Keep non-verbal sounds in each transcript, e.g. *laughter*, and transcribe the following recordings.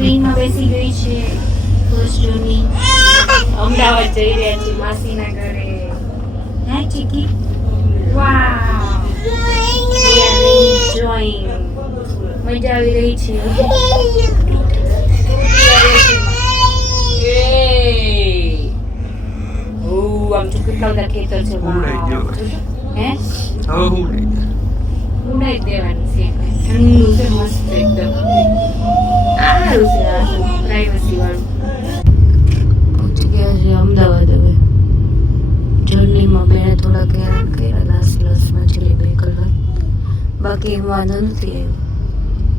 ટ્રેનમાં બેસી ગઈ છે. ફર્સ્ટ જર્ની અમદાવાદ જઈ રહ્યા છીએ માસીના ઘરે. હે ચીકી? વાવ. મજા આવી રહી છે. આમ કેટલા બધા ખેતર છે. હે ઉડાઈ જ છે. ઠંડુ છે મસ્ત એકદમ. સારું ગયા છે અમદાવાદ હવે જર્નીમાં બેને થોડા હેરાન કર્યા લાસ્ટ લાસ્ટમાં છેલ્લી બે કલાક બાકી એમ વાંધો નથી આવ્યો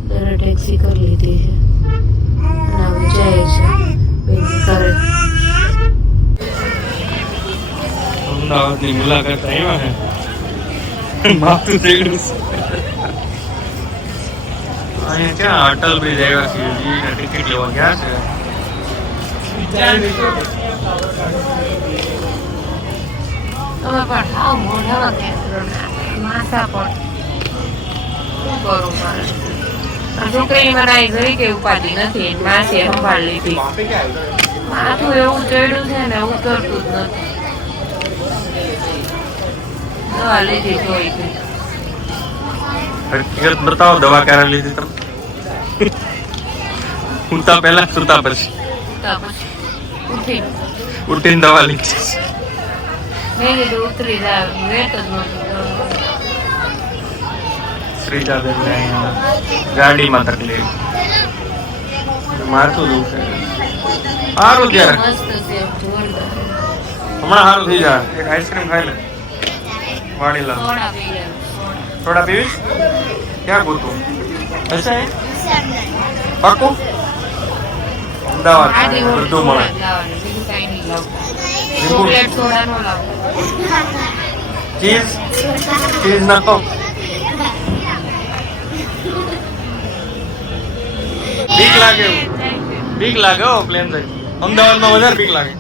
ત્યારે ટેક્સી કરી લીધી છે અને હવે જાય છે બેન કરે અમદાવાદની મુલાકાત આવ્યા હે. માથું થઈ છે. અહીંયા ક્યાં અટલ બ્રિજ આવ્યા છીએ જીને ટિકિટ લેવા ગયા છે. તમે પણ હાવ મોઢામાં કેન્દ્ર માથા પણ શું કરું મારે? મને આ જરી કે ઉપાધિ નથી માસે સંભાળ લીધી. માથું એવું ચડ્યું છે ને ઉતરતું જ નથી. દવા લીધી જોઈ ગઈ હકીકત બતાવો દવા ક્યારે લીધી તમે? ઉતા પહેલા સુતા પછી ઉઠી ઉઠીને દવા લીધી મેં કીધું ઉતરી જાય વેટ જ નહોતું શ્રીજાબેન ને ગાડીમાં તકલીફ માથું દુખે સારું ત્યારે હમણાં સારું થઈ જાય એક આઈસ્ક્રીમ ખાઈ લે થોડા પીવીશ ક્યાં ગોતું હશે પાકું અમદાવાદ બધું મળે. ચીઝ? ચીઝ નાખો. બીક લાગે બીક લાગે હો પ્લેન થઈ. અમદાવાદમાં વધારે બીક લાગે.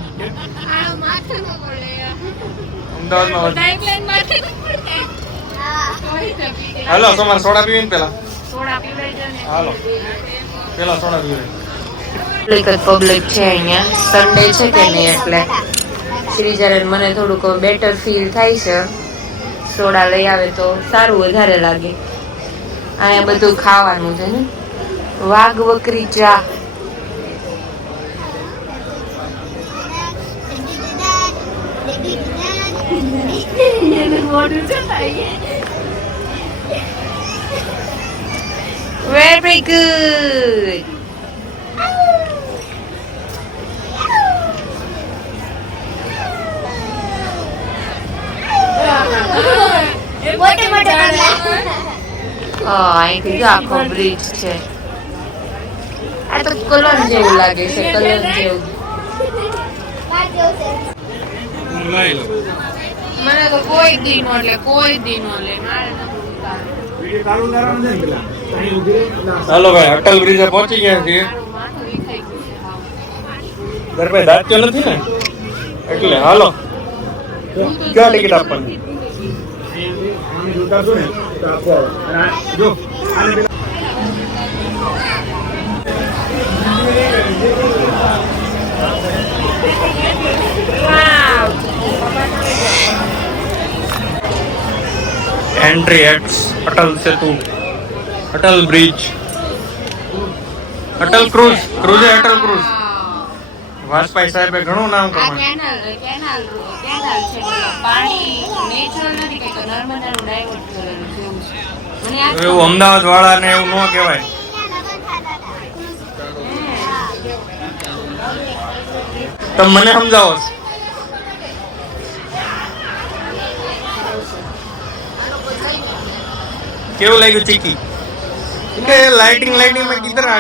અમદાવાદમાં હાલો તમારે સોડા પીવી ને. પેલા હાલો. પેલા સોડા પીવે પબ્લિક છે અહીંયા. સન્ડે છે કે નહીં એટલે? શ્રીચરણ મને થોડુંક બેટર ફીલ થાય છે. સોડા લઈ આવે તો સારું વધારે લાગે. અહીંયા બધું ખાવાનું છે ને વાઘ વકરી ચા. Very ગુડ મોટે મોટે પગલા હા અહીંથી જો આખો બ્રિજ છે. આ તો કલર જેવું લાગે છે કલર જેવું. મને તો કોઈ દી નો લે કોઈ દી નો લે. હાલો ભાઈ અટલ બ્રિજે પહોંચી ગયા છીએ. ભાઈ દાંત નથી ને? એટલે હાલો. ક્યાં ટિકિટ આપવાની. એન્ટ્રી એટ્સ અટલ સેતુ અટલ બ્રિજ અટલ ક્રુઝ ક્રુઝે અટલ ક્રુઝ વાસપાઈ સાહેબે ઘણું નામ કમાયું એવું અમદાવાદ વાળા ને એવું ન કહેવાય. તમે મને સમજાવો. કેવું લાગ્યું ચીકી? લાઇટિંગ લાઇટિંગ મેં કિધર આ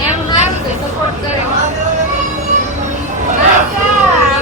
એમ સારું છે. સપોર્ટ કરે અચ્છા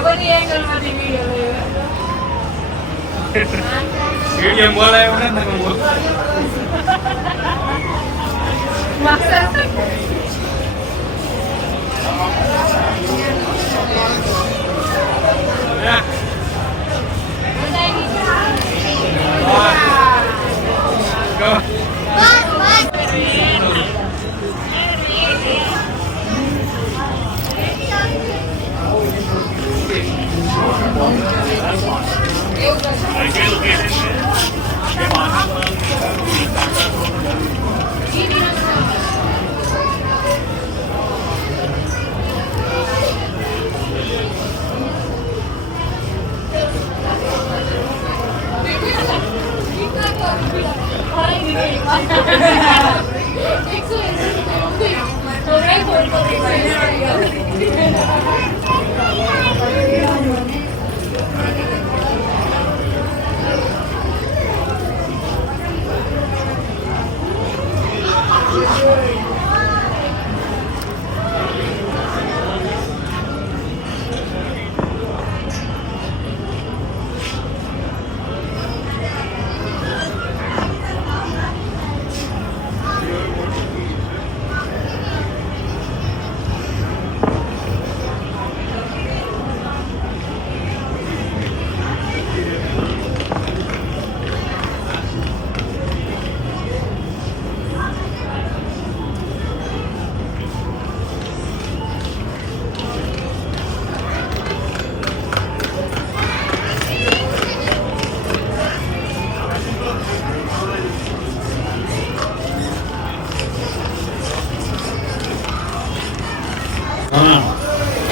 બધી *laughs* એંગલમાંથી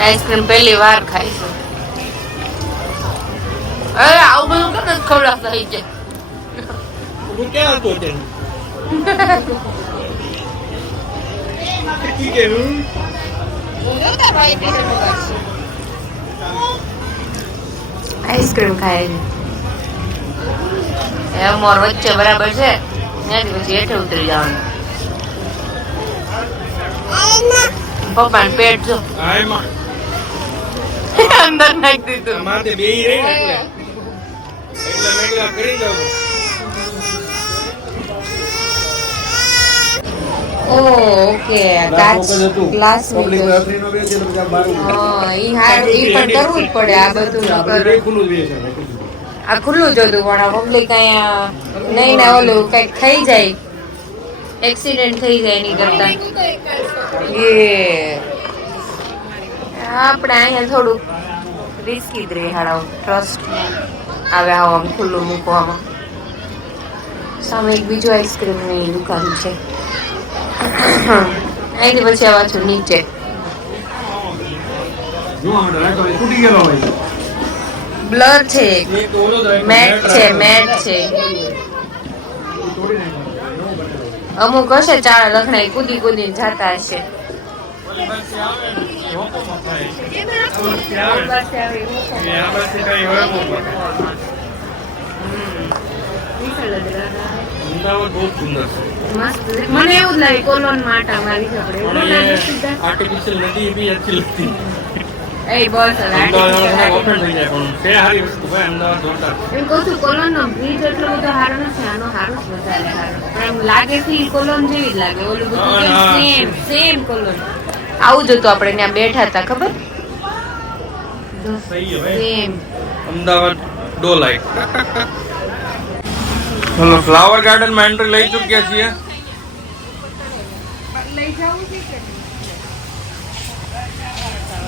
આઈસ્ક્રીમ પહેલી વાર ખાઈ છું. અરે આવું બધું કેમ નથી ખવડાવતા હોય છે હું ક્યાં હતો છે આઈસ્ક્રીમ ખાય છે. એ મોર વચ્ચે બરાબર છે. ત્યાંથી પછી હેઠે ઉતરી જવાનું. પપ્પા પેટ જો. અંદર નાખી દીધું. માથે બે રહી ને એટલે. એટલે મેં કરી દઉં. ઓકે. હા ઈ હાર ઈ પણ કરવું જ પડે આ બધું. આ ખુલ્લું જ હતું પણ આ પબ્લિક અહીંયા નહીં ને ઓલું કંઈક થઈ જાય. એક્સિડન્ટ થઈ જાય એની કરતા. એ આપણે અહીંયા થોડુંક રિસ્કી જ રહે હાડાઓ ટ્રસ્ટ આવે આવો આમ ખુલ્લું મૂકવામાં. સામે એક બીજું આઈસ્ક્રીમની દુકાન છે. અહીંથી પછી આવા છું નીચે. બ્લર છે મેટ છે મેટ છે. અમુક હશે ચાર લખણાઈ કૂદી કૂદીને જાતા હશે. લાગે કોલોન માટે અમારી આપણે આર્ટિફિશિયલ નથી આનો હારો જ એમ લાગે છે કોલોન જેવી કોલોન. આવું જ હતું આપણે ત્યાં બેઠા હતા ખબર? અમદાવાદ ડોલાઈ. ફ્લાવર ગાર્ડનમાં એન્ટ્રી લઈ ચૂક્યા છીએ.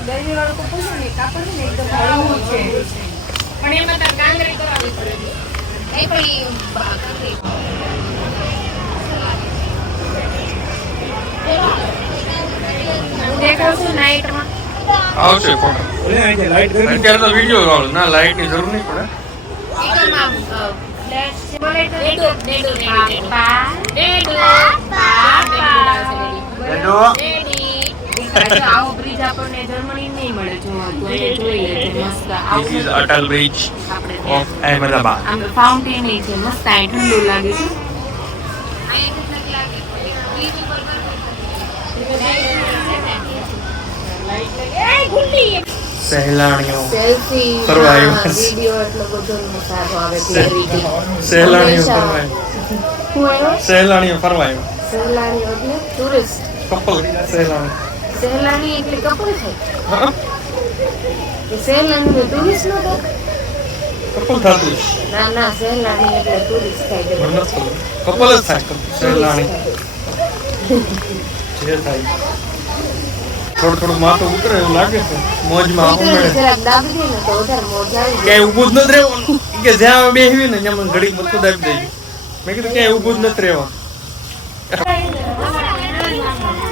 ગરમી વાળું તો પૂછો ને કાપડ ને એકદમ હળવું છે. પણ એમાં તાર કાંગરી કરાવવી પડે એ પણ. ઈ હું દેખાવ છું નાઈટમાં આવશે ફોટો અત્યારે તો વીડિયો વાળું. ના લાઈટની જરૂર નહીં પડે. Atal bridge of Ahmedabad fountain છે મસ્ત ઠંડુ લાગે છે. સહેલાણીઓ. ફરવા આવ્યા. વિડિયો એટલો બધો સારો આવે સહેલાણીઓ ફરવા આવ્યો? સહેલાણીઓ ફરવા આવ્યા સહેલાણી એટલે ટુરિસ્ટ કપલ સહેલાણી સહેલાણી એટલે કપલ થાય સહેલાણી ટુરિસ્ટ નો કપલ થતું ના ના સહેલાણી એટલે ટુરિસ્ટ થાય છે. મને નથી ખબર. કપલ જ થાય. સહેલાણી. જે થાય. થોડું થોડું માથું ઉતરે એવું લાગે છે. મોજમાં ક્યાંય ઊભું જ નથી રહેવાનું. કે જ્યાં બેહવી ને ત્યાં મને ઘડીક મથું દાબી દેજો. મેં કીધું ક્યાંય ઊભું જ નથી રહેવાનું.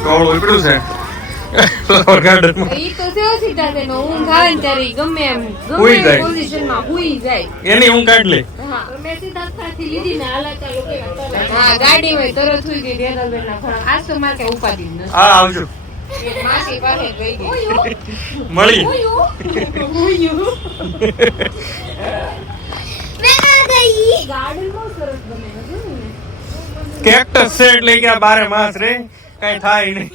કવળ ઉપડ્યું છે. ફ્લાવર ગાર્ડનમાં ઈ તો સેવ સીટા છે ને ઊંઘ આવે ને ત્યારે ગમે એમ. ગમે પોઝિશનમાં હુઈ જાય. એની હું કાઢ લે હા મેં સીધા હાથથી લીધી ને હાલા ચાલુ હા ગાડીમાં તરત હુઈ ગઈ રેનલબેન ના ઘોડા. આજ તો મારે કઈ નથી. હા આવજો. મળી. કેક્ટસ છે એટલે ગયા બારે માસ રે? કઈ થાય નહીં.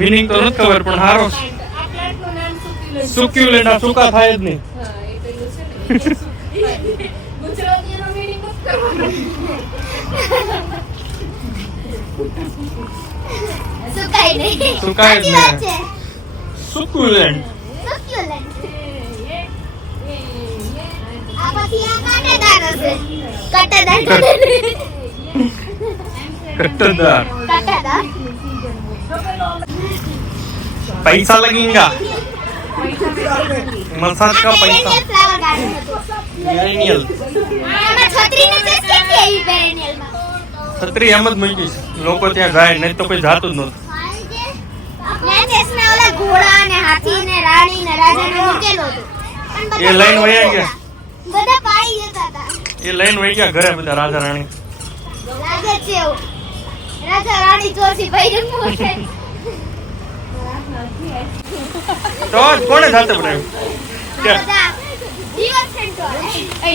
મિનિંગ તો નથી ખબર, પણ હારો સુક્યુલેન્ટ આ સુકા થાય જ નહીં. *laughs* સુકાય જ નહીં. સુક્યુલેન્ટ. કટદાર. પૈસા લગેગા. મસાજ કા પૈસા? પેરેનિયલ છત્રી એમ જ મૂકી. લોકો ત્યાં જાય નહીં તો કોઈ જાતું જ ઓલા ઘોડા ને હાથી ને રાણી ને રાજા ને મૂકેલો હતો. એ લઈને વયા ગયા. બધા પાડી જતા હતા. એ લઈને વહી ગયા ઘરે બધા રાજા રાણી. લાગે છે રાજા રાણી ચોરસી ભાઈ મોટે તો કોણે સાથે બનાવ્યું? એ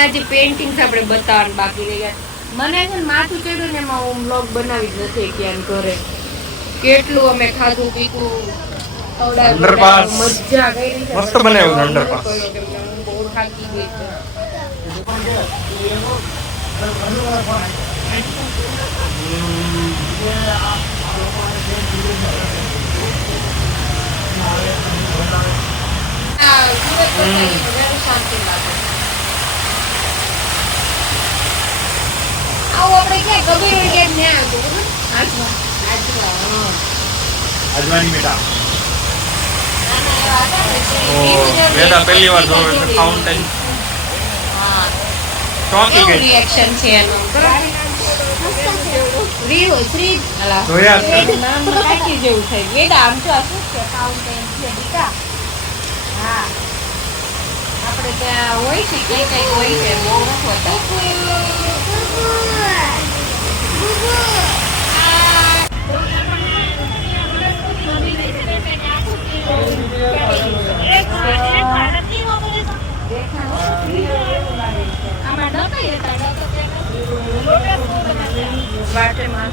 આજે પેઇન્ટિંગ્સ આપણે બતાવવાનું બાકી રહી ગયા. મને છે ને માથું ચડ્યું ને એમાં હું બ્લોગ બનાવી જ નથી ક્યાં ઘરે. કેટલું અમે ખાધું પીધું મજા કરી મસ્ત બનાવ્યું છે underpass. કર્યો કેમ કે હું બહુ થાકી ગઈ છું. આ સુરત કરતા ઈ વધારે શાંતિ લાગે. આવું આપણે ક્યાં કબીર ગેટ ન્યા હતું ખબર? આજવા. આજવા, હા. અજવાની બેટા ઓ પહેલી વાર જોવે છે ફાઉન્ટેન ચોંકી ગઈ reaction છે એનું? શ્રી, જોયા નામ કાકી જેવું થઈ બેટા આમ તો આ શું છે? Fountain છે, બેટા. હા. આપણે ત્યાં હોય છે કઈ કઈ હોય છે બહુ નથી હોતા. વાટેમાં.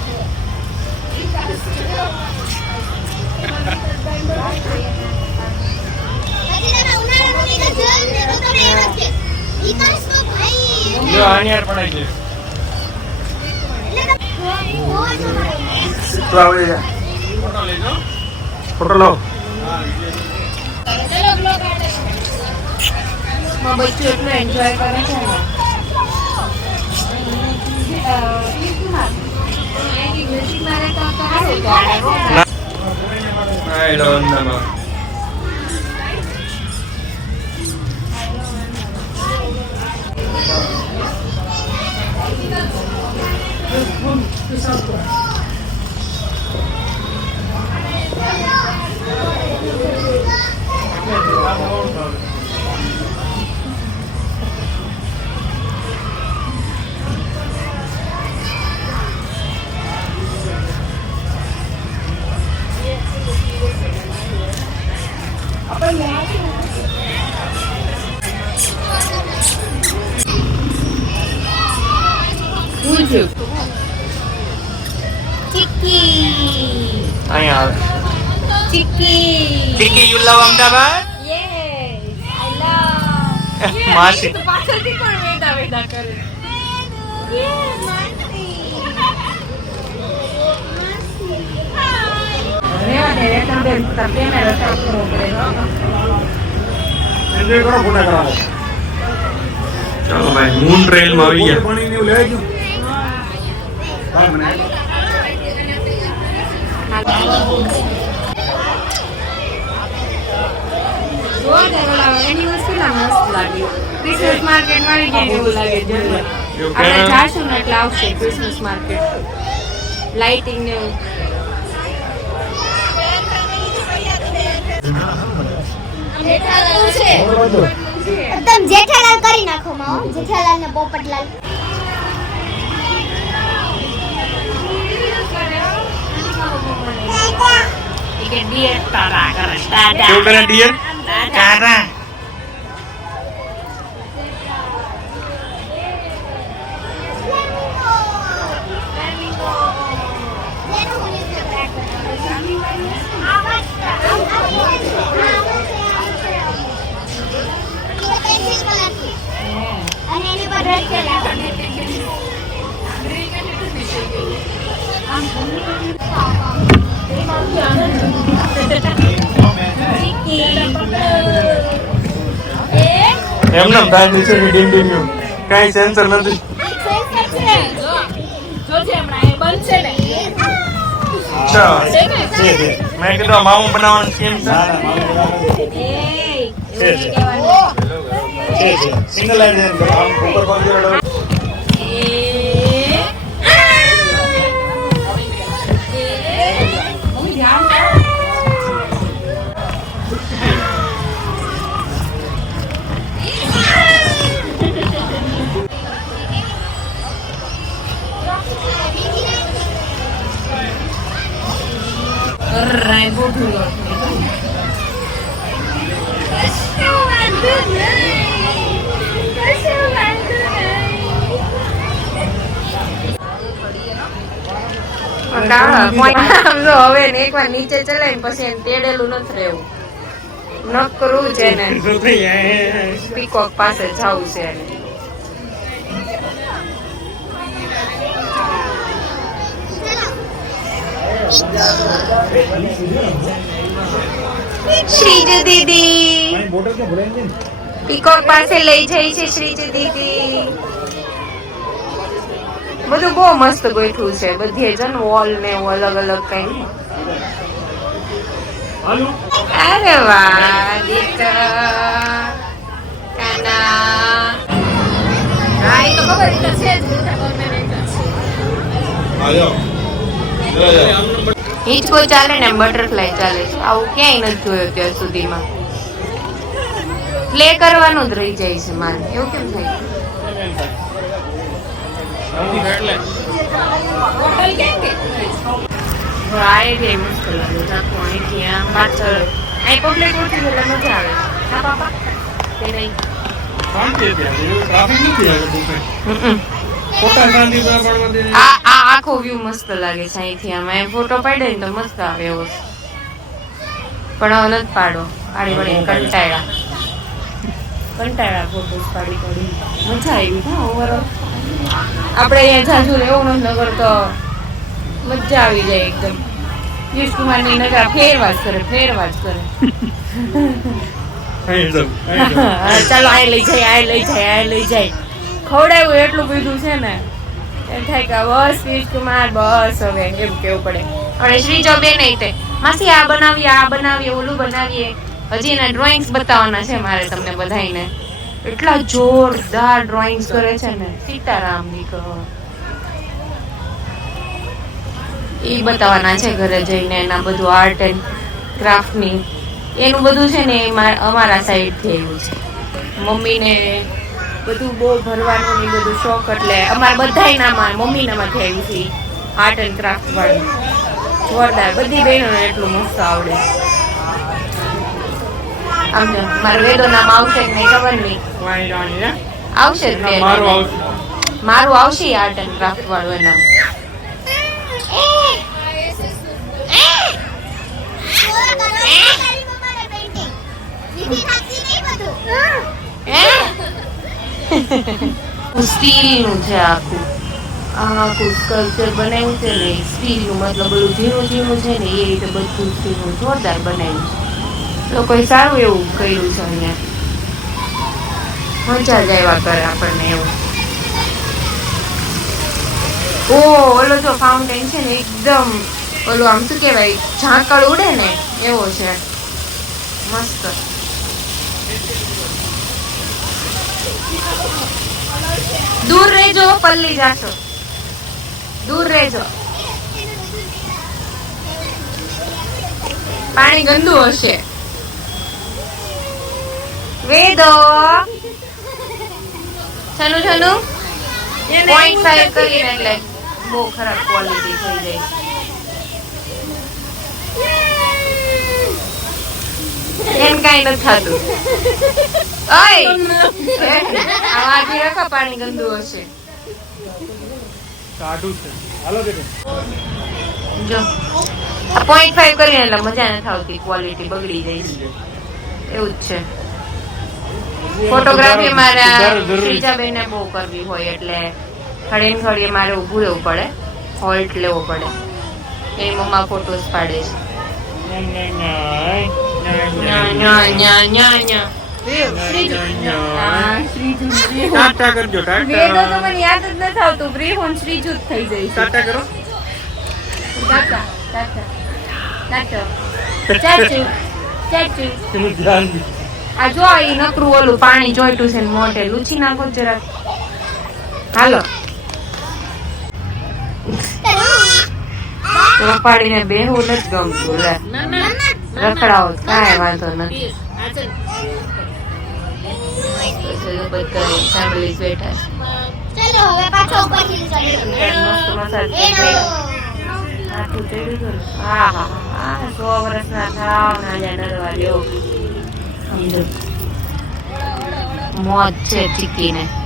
જો આનિયાર પડાઈ ગઈ ફોટો લેજો ફોટો લો માં બચ્ચું એટલું એન્જોય કરે છે ને અ, ઈદમાં. એની YouTube. અહીંયા આવે ચીકી. ટીકી યુ લવ અમદાવાદ. માસી પાછળથી પણ વેદા વેદા કરે ચાલો ભાઈ મૂન ટ્રેલમાં આવી ગયા એની વસ્તુ મસ્ત લાગે ક્રિસમસ માર્કેટ એવું લાગે એવું આપણે? જાશું ને આવશે ક્રિસમસ માર્કેટ લાઇટિંગ ને જેઠાલાલ કરી નાખો જેઠાલાલ ને પોપટલાલ કે ડિયર તારા કરે દાદા કેવું કરે ડિયર તારા અને એની પર રેડ કલર એમને તાર નીચે ડીમ ડીમ કઈ સેન્સર નથી અચ્છા છે છે મેં કીધું આ માવું બનાવવાનું કેમ છે ના ના મારું બરાબર છે છે છે છે સિંગલ લાઈન છે આમ ઉપર કોલ હવે ને એકવાર નીચે ચલાય પછી એને તેડેલું નથી રહેવું નકરું છે ને પીકોક પાસે જવું છે એને. શ્રીજુ દીદી. પીકોક પાસે લઈ જઈ છે શ્રીજુ દીદી. બધું બહુ મસ્ત ગોઠવું છે. બધી છે ને વોલ ને એવું અલગ અલગ કઈ અરે વાહ દીકરા. કાના. હા એ તો ખબર છે જ. હિંચકો ચાલે ને બટરફ્લાય ચાલે છે. આવું ક્યાંય નથી જોયું અત્યાર સુધીમાં. પ્લે કરવાનું જ રહી જાય છે મારે. એવું કેમ થાય? આ એ મસ્ત લાગે. આખું અહીંથી આમ પાછળ. અહીં પબ્લિક એટલે મજા આવે હા પાપા? કે નહીં ટ્રાફિક નથી આજે આ આ આખો વ્યૂ મસ્ત લાગે છે અહીંથી આમ. અહીં ફોટો પાડે ને તો મસ્ત આવે એવો. પણ હવે નથી પાડો. પાડી પડી. કંટાળ્યા. કંટાળ્યા ફોટો પાડી પડી. મજા આવી હા ઓવરઓલ આપણે અહીંયા જાજુ રહેવું નગર તો મજા આવી જાય એકદમ. પિયુષ કુમારની નગર ફેરવાજ કરે ફેરવાજ કરે. ચાલો આ લઈ જાય આ લઈ જાય આ લઈ જાય. ખવડાવ્યું, એટલું પીધું છે ને. એમ થાય કે બસ પિયુષ કુમાર, બસ, હવે એમ કેવું પડે. અને શ્રી બેન નહીં તે, માસી, આ બનાવીએ આ બનાવીએ, ઓલું બનાવીએ. હજી એના ડ્રોઈંગ્સ બતાવવાના છે મારે તમને બધાને એટલા જોરદાર ડ્રોઈંગ્સ કરે છે ને. સીતારામની કહો એ બતાવવાના છે ઘરે જઈને એના બધું આર્ટ એન્ડ ક્રાફ્ટની એનું બધું છે ને એ અમારા સાઈડથી આવ્યું છે. મમ્મીને બધું બહુ ભરવાનું ને એ બધું શોખ એટલે અમારા બધાય નામાં મમ્મી નામાંથી આવ્યું છે આર્ટ એન્ડ ક્રાફ્ટ વાળું. જોરદાર બધી બહેનોને એટલું મસ્ત આવડે. આમ મારા વેદો નામ આવશે કે નહીં ખબર નહીં? આવશે જ મારું આવશે. આર્ટ એન્ડ ક્રાફ્ટ વાળું એના. *laughs* નું છે આખું. આખું સ્કલ્પચર બનાવ્યું છે ને સ્ટીલનું, મતલબ બધું ઝીણું ઝીણું છે ને એ રીતે બધું સ્ટીલનું જોરદાર બનાવ્યું છે. લોકોએ સારું એવું કર્યું છે અહીંયા? મજા જ આવ્યા કરે આપણને એવું. ઓ, ઓલો જો ફાઉન્ટેન છે ને એકદમ ઓલું આમ શું કહેવાય? ઝાંકળ ઉડે ને એવો છે. મસ્ત. દૂર રહેજો પલ્લી જાશો. દૂર રહેજો. પાણી ગંદુ હશે. વેદો. ચાલુ ચાલુ. પોઈન્ટ ફાઈવ કરીને એટલે બહુ ખરાબ ક્વોલિટી થઈ જાય એમ કઈ નથી થતું. ઓય! *laughs* આવાજ રાખો પાણી ગંદુ હશે. કાઢું છે. હાલો બેટું. જો. આ પોઈન્ટ ફાઈવ કરીને એટલે મજા નથી આવતી ક્વોલિટી બગડી જાય છે. એવું જ છે. ફોટોગ્રાફી મારા છે. શ્રીજાબેનને બહુ કરવી હોય એટલે ખડે ને ખડીએ મારે ઊભું રહેવું પડે હોલ્ટ લેવો પડે. એ મમ્મા ફોટોસ પાડે છે. જ જ જો નકરું ઓલું પાણી જોઈતું છે ને મોટે લૂછી નાખો જરાક હાલો પાડીને બેહવું નથી ગમતું લે રખડાવો કાંઈ વાંધો નથી. મોજ છે ફેમિલી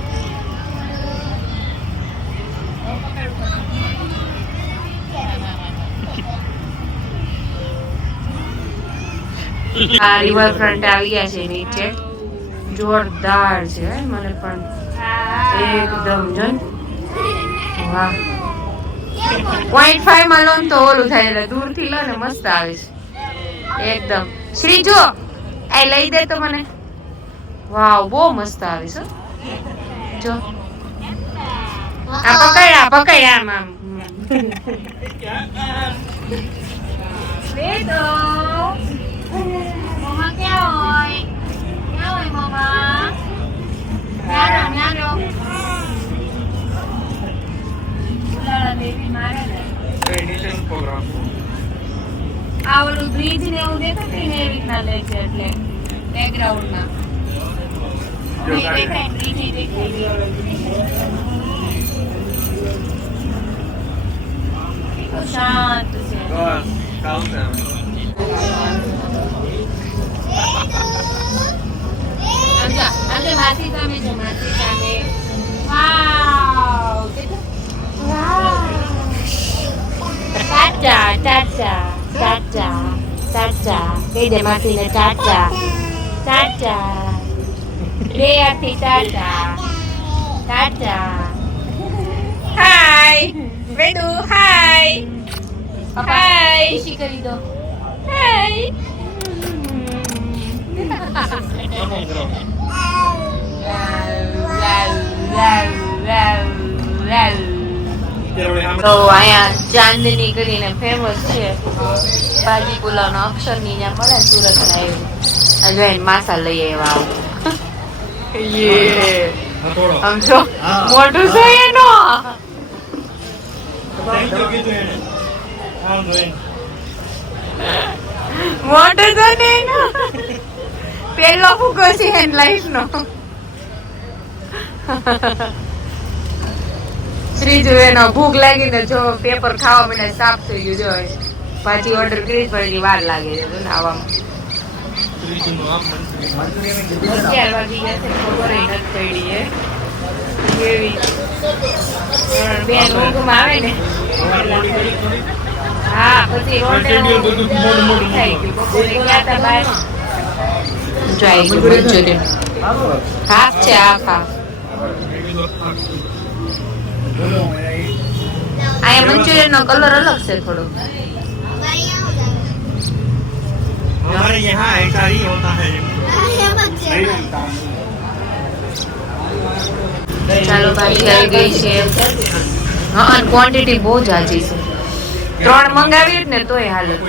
આ રિવરફ્રન્ટ આવી ગયા છે નીચે. જોરદાર છે હે, મને પણ એકદમ જો વાહ. પોઈન્ટ ફાઈવમાં લો ને તો ઓલું થાય એટલે દૂરથી લો ને મસ્ત આવે છે. એકદમ. શ્રી જો આ લઈ દે તો મને. વાવ બહુ મસ્ત આવે છે જો. આ પકડ્યા પકડ્યા આમ આમ. *laughs* મમ્મા ક્યાં હોય ક્યાં હોય મમ્મા ન્યારો ન્યારો ઉલાળા દેવી મારે ને કઈ નીચેનો પ્રોગ્રામ આ ઓલું બ્રિજ ને એવું દેખાતું ને એવી રીતના લે છે એટલે બેકગ્રાઉન્ડમાં. જો નહીં દેખાય બ્રિજ દેખાય. શાંત છે. બસ કામ આમજા આમજા માસી સામે જો માસી સામે. વાવ કેટલું? ટાટા ટાટા ટાટા ટાટા. કહી દે માસીને ટાટા. ટાટા. બે ટાટા. ટાટા. હાય વેદુ હાય. હાય. શી કરી દો. હાય. તો અહીંયા ચાંદની કરીને ફેમસ છે. ભાજી પુલાવ નો અક્ષરની ત્યાં મળે સુરત ના એવું. જોઈને માસા લઈ આવ્યા આવું. યે આમ જો મોટું છે એનો. મોટું તો ને પેલો ફૂકો છે એન લાઈફ નો? શ્રીજુ એનો ભૂખ લાગી ને જો પેપર ખાવા મને સાફ થઈ ગયું જો પાછી ઓર્ડર કરી પણ વાર લાગે છે ને, અગિયાર વાગી આવે ને. હા પછી મોડું થઈ ગયું. બપોરે ગયા હતા બહાર જો આવી ગયું મંચુરિયન હાલો. હાફ છે હાફ હાફ બોલો, એ આ મંચુરિયન નો કલર અલગ છે થોડો ભાઈ આવો જાવે. हमारे यहाँ ऐसा ही होता है એમ જ છે ચાલો ભાઈ આવી ગઈ છે હા અને ક્વોન્ટિટી બહુ જાજી છે ત્રણ મંગાવી ને તોય હાલત